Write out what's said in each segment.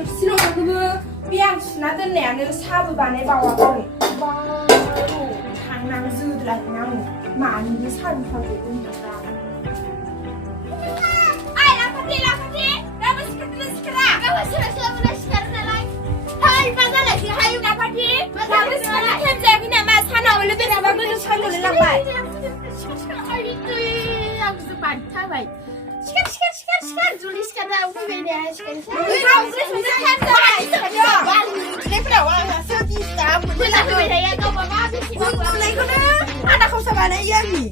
थोरसिल'खौबो बे आं सुना दोननायानो साबो बानायबावाखै बारो थांनानै जोद्रायना आङो मानिबो सानफ्रामबो उन्दुग्रा आइ लाफाथि गाबोन सिखारा गाबोन सोलाबोना सिखारो नालाय हाय मा जालायखो हाय लाफाथि गाबोन सिखारनो टाइम जायाखै नामा सानावल' बेराबा गोजौ सानदुंलाय लांबाय आंसो बान्थाबाय सिखार जुलि सिखारना फैबाय दे आदा खावसा बानायो आंनि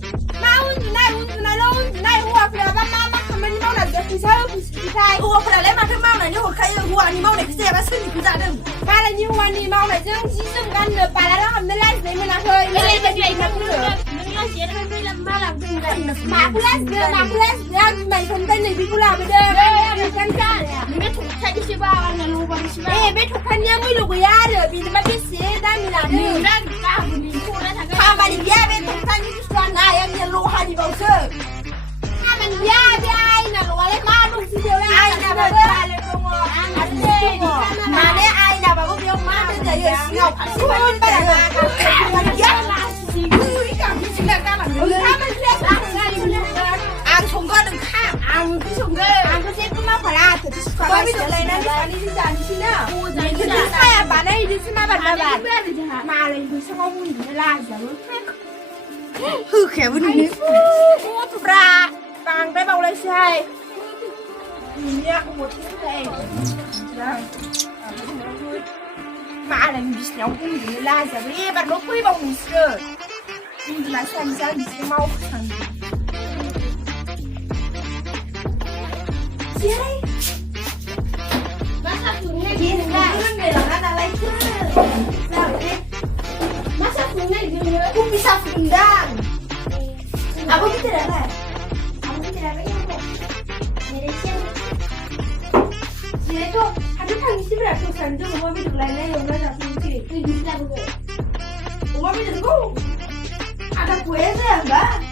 मा उन्दुनाय हौवाफोराबा मा खामानि मावनानै फैसा होफैसिथाय हौवाफोरालाय माथो मावनानै हरखायो हौवानि मावनायखौ जायाबा सोरनिखौ जादों मालायनि हौवानि मावनायजों जि जोम गाननो बालाराव हाबनो लाजिनाय मोनाखै माखौ लाजिदों आं बिमानिफ्राय नैबेखौ लाबोदों बे थफानिया मैल' गैया आरो बेनोबा बेसे दामि लादों खामानि गैया बे थफानि बुस्थुआ नाय आंनिया लहानिबावसो खामानि गैया बे आयनाल'आलाय मा दंसै बेयावलाय आयनाबाबो माने आयनाबाबो बेयाव मा दोनजायो सिङाव फारसेबो आं संगोन ओंखाम आं ओंख्रि संगोन आंथ' जेबो मावखाला थोरसि सुखाबाय लायनानै जानोसैना थोरसि साया बानायहैदोंसो माबार मालायनि बैसाङाव उन्दुनो लाजियाबो होखायाबो नोङो गथ'फ्रा बांद्राय बावलायसैहाय नोंनिया हटेलहाय मालायनि बिसिनायाव उन्दुनो लाजियाबो एबारल' फैबाव नोंसोरो उन्दुना सानैसो आं बिसोर मावखांदों masa punya gini lah masa punya gini aku bisa pindang aku tidak ada ya kok jadi itu ada tangisi berapa sanjo rumah bidu lainnya yang mana kunci itu bisa juga rumah bidu kok ada kue saya enggak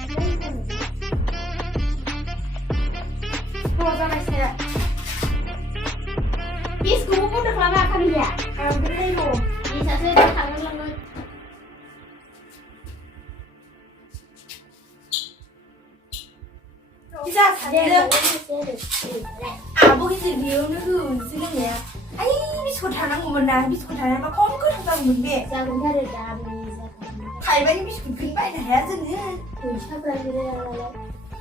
sama saya. Bis, kamu udah lama kan ya? Belum. Bisa saya tangan lama. Bisa saya. Abu itu dia nu sini ya. Ay, bis ko tanang mo na, bis ko tanang ma kom ko tanang mo be. Jangan ada dami. Kayak bis ko pinbay na ya sini. Bisa berani ya.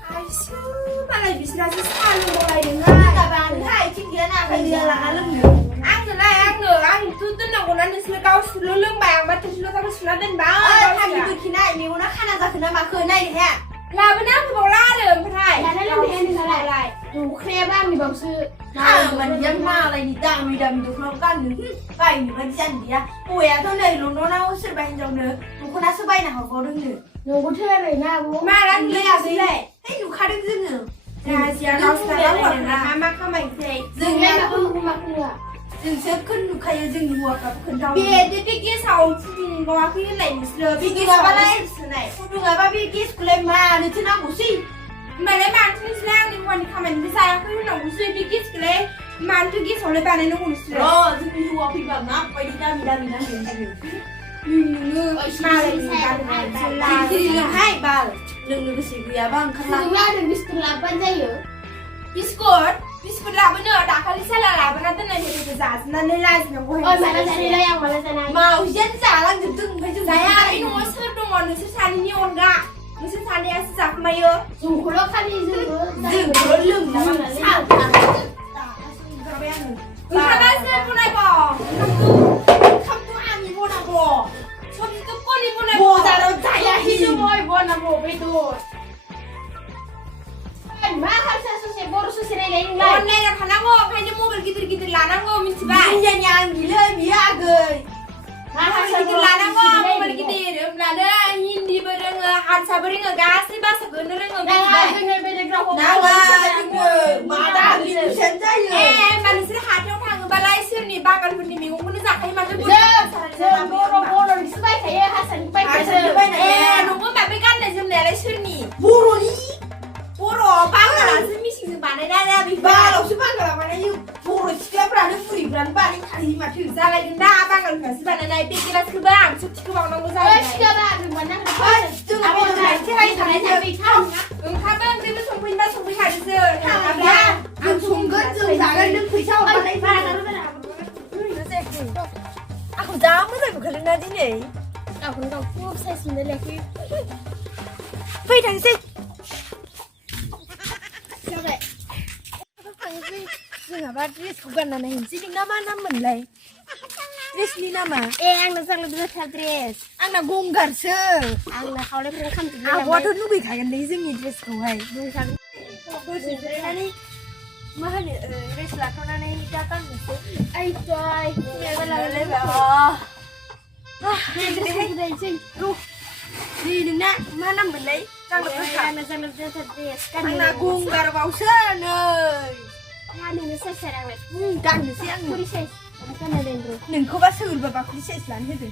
Aisyah, malah bisa selalu mulai dengan kapan hai tinggal nak kerja lah lem. Ang itu tu nak guna ni sila kau sulung bayang, betul sila kau sudah dan bayang. Kami begini, ni guna kan ada kena makan ni ya. Lah benar tu bola ada, berai. Lah dalam ni ni lah. Tu kerja ni bangsa. Mình dân ma lại đi ta mình đầm được nó căn nữa vậy nữa dân đi à ôi à thôi này nó sẽ bay nhau nữa nó có đã sẽ bay nào có đứng nữa nó có chơi này nha bố ma đang đi à gì này thế nó khai đứng dưng nữa nhà chị nó sẽ đóng vào là ma không mạnh thế dừng ngay mà không mặc nữa dừng sẽขึ้นnó khai dừngหัวกับขึ้นđầu bia đi bia kia sau thì nó cái này rồi bia kia sau này này đúng rồi ba bia kia skulle ma đi trên nào gì mà lấy bàn thứ sao đi quan comment đi sao cứ nó cũng suy biết cái này màn thứ kia sau lấy bàn này nó cũng suy rồi thì mình mua phi bằng ngáp quay đi ra mình mà lấy bàn này thì là hai bàn đừng cái gì vậy bang khăn lạnh là đừng biscuit làm ban giây rồi biscuit làm bên nữa đã khai sẽ là làm bên này thì cái giả nên lấy lại nó quay ôi mà nó sẽ đây yang mà nó sẽ này màu dân giả đang từng phải từng cái ai nó sẽ đúng rồi nó sẽ sang nhiều hơn cả musim sana yang sesak mayo. Kalau kali belum sao Kita saya pun naik bong. Kamu tu ani pun nak bong. Sobi tu pun ni pun naik bong. Taruh saya hidup boy bong nak bong itu. Mahal saya susah baru susah ni lain. Bong ni nak nak bong. Hanya mobil gitu lana bong minta bay. Ini yang gila dia agak. Mahal saya lana bong mobil gitu. Lana hindi bereng hat sabering gas ni bahasa bener ngomong. Mana ni senja ye. Manusia hati orang tangga balai sini bangal pun ni minggu pun nak kaya macam tu. Boro di sebaik saya hasan baik saya. Nunggu tapi kan dah jam lelai sini. Boro ni. Boro bangal lah sini sini mana dah dah bimbang. Kalau sih bangal mana you boro setiap berada free berada มาถือซาอะไรกันหน้าบ้างกันค่ะสิบ้านในปีกีฬาคือบ้างชุดที่บอกน้องก็ใส่ เชื่อบ้าถึงวันนั้น จึงเอาไปไหนที่ไรทำไรทำไปเข้าข้าบ้างที่มาส่งพิมพ์มาส่งพิมพ์หายเสื้อทำอะไรจึงชุงก็จึงสากันนึกคุยเช่าอะไรบ้างแล้วไม่ได้อ่ะคุณจ้าไม่ใส่บุคลิกนั้นที่ไหน เอาคนเราพูดใส่สิ่งนั้นเลยคือ เฮ้ยทั้งสิ้น เชื่อเลย ซึ่งแบบเรสกูกันนะเห็นสิน้ำมันน้ำเหมือนไรเรสนี่น้ำมา ang nasang lebih dress อันน่ะกงกัดเชื่อ ang na kau lebih kan tu อ่ะว่าทุนนุบิขายกันเลยซึ่งมีเดรสของใคร bukan ดูสิเรสนี่มาให้เรสหลักเท่านั้นเองจะตั้งหนึ่งตัว ai toy เนี่ยเวลาเลยแบบdress sih ดูดีหนึ่งนะมาน้ำเหมือนไรจังเลยค่ะ ang nasang lebih dress อั kan นน่ะกงกัดเบาเชื่อเนย ya ni nasi serang le ดังเสียง puri sih kan ada dentro หนึ่งเขาว่าสื่อแบบคุณเชษหลานให้ดู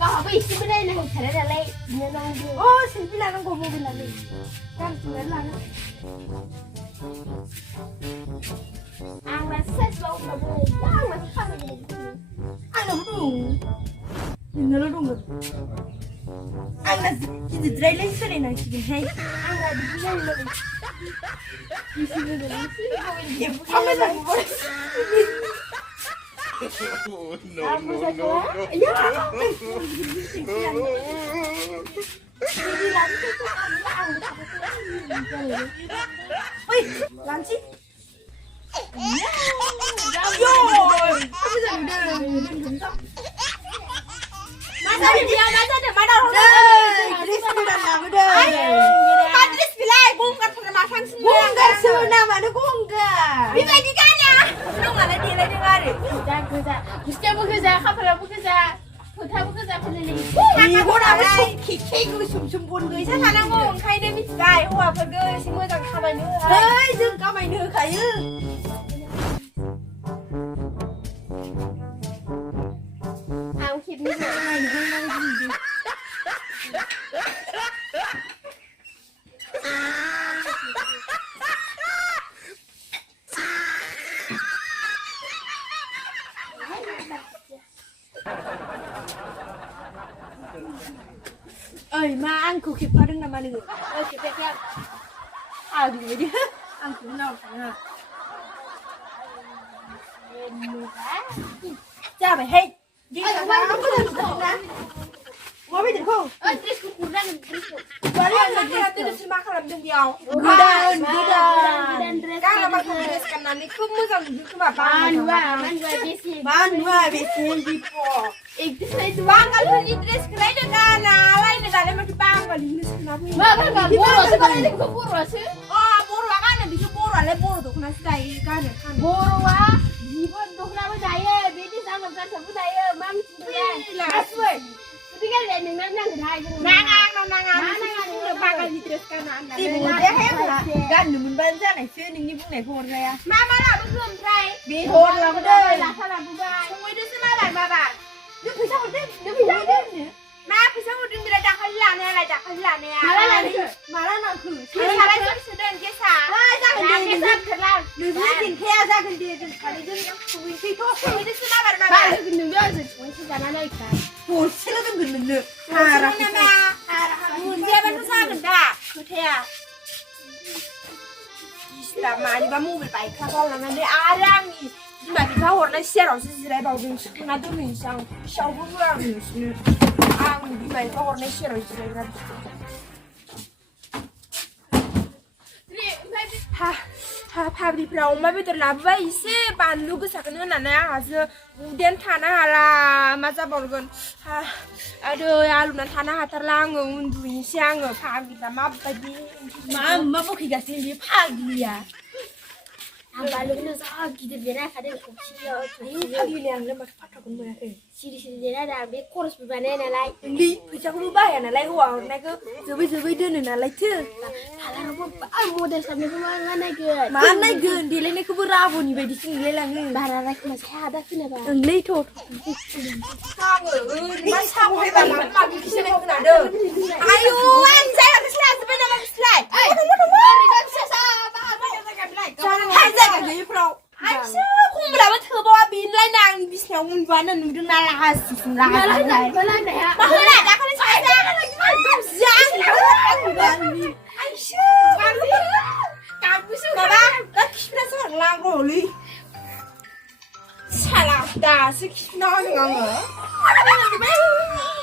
bah apa isi benda ni cara dah lai dia nang dia โอ้สิพี่ลาน้องโกโมเป็นอะไรกันเหมือนหลาน ang nasas bau bau yang masih kan ada อันนั้นดูหนึ่งแล้วดูมั้ยอันนั้นที่จะได้เล่นเสน่ห์หน่อยสิให้ ang dah dia le isi benda ni ทำไมแบบนี้ No, no, no, no. เฮ้ยร้านชิโย่ไม่ใช่เดินมาเดี๋ยวมาเดี๋ยวมาเดินดริสกูดันมาเดินมาดริสไปเลยกุ้งกันมาทั้งสิ้นกุ้งกันซื้อน้ำมาดูกุ้งกันพี่ไปกี่กันเนี่ยน้องอะไรดีอะไรดีกัน dah kerja mesti bekerja kapal bekerja kita bekerja pelili มีคนเอาไปชุบขี้ขี้กูชุมพลเลยใช่ไหมนะงงใครได้ไม่ได้หัวเพื่อนก็ชิมือจากทำไมเนื้อเฮ้ยซึ่งก็ไม่เนื้อใครยื้อ ang kip ni ơi mà ăn củ kịp vào đừng làm mà được ơi kịp đẹp em à gì vậy đi ăn củ nào phải à cha mày hay đi sao mà không có được nè mua biết được không dress ku kurang dress và đi ăn cái tôi xin bác làm đừng nhiều gudan các là bác không dress cái này cứ mua rằng cứ mà man wa besi man wa besi đi po dress bang kalau ni dress kena ada kan lain ada dalam macam bang kalau ni kenapa ma boro sebenarnya ku boro sih oh boro kan bisa boro ale boro tu kena sedai kan kan boro wa jibon tu kenapa daya bedi sangat kan sebut daya mam cian aswe ketika dia nang dai nangang ni bang kalau dress kan anda ibu dia hebat kan demen banza này xưa ni pun này hồn rồi à mama lah belum try bị hồn là cái đây lah salah bubai semua itu semalam baba dia bisa udah má phía sau đừng bị đặt hơi là nè lại đặt hơi là nè mà là nó khử thì là lại rất sẽ đơn cái xả ra cái gì đừng thật là đừng có tiền theo ra cái gì đừng phải đừng không khi thôi không biết xin mà ba đừng nhớ rồi chúng ta nói đây cả hồ xin nó đừng đừng được hà ra cái nguồn xe bên xa gần đã cứ theo là mà đi ba mua bị bảy khá con là nó đi đang gì mà thì sao hôm nay xe rồi sẽ lại bảo mình nó tôi mình sang sau cũng là mình xin ăn đi mày có hôm nay xe rồi sẽ lại ra ha đi vào mà bây giờ làm vậy xe bàn lúc cái sạc nữa là nè hả giờ đến thằng nó là mà ra bảo gần ha đời à lúcนั้นthằng nó hả ta lang người đuổi sang người phá gì là mà bây giờ mà bố khi gặp xe đi phá gì à balok na sa gidir dena kada ko ciyo phá gì liền lên mà phát ra con mày siri dena da be course bane na lai đi phải chắc lúc bay này lấy hoa này cứ giờ bây đơn này là lấy chứ ala ro ba mo de sa me ma na ge mà này gần đi lấy này cứ bữa ra vô như vậy đi xin lấy là người bara ra ma sa da kina ba lấy thôi sao người mà sao hay bà làm mà cái xe này không nào được ayo anh sẽ làm cái slide bên này làm slide ai không sa ba ba cái này hai ra cái gì pro 아 공부라면 더 민라이 낭 비스냐 운반은 누군 나라가시 나라가시 말라네. 말라 나가는 차자 양 아이씨 까부시 봐봐 나 키라서 랑로리 살았다 스키나는 거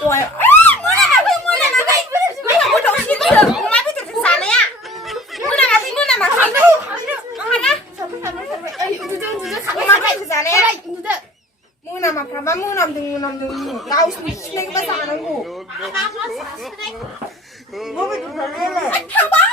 rồi mua này mà mua đồ xí có được mua cái chuyện sàn này à mua này mà không đâu ăn á mua cái chuyện sàn này à mua nào mà phải mua nào đừng đau xí cái sàn nó ngủ mua cái chuyện sàn này anh thằng bá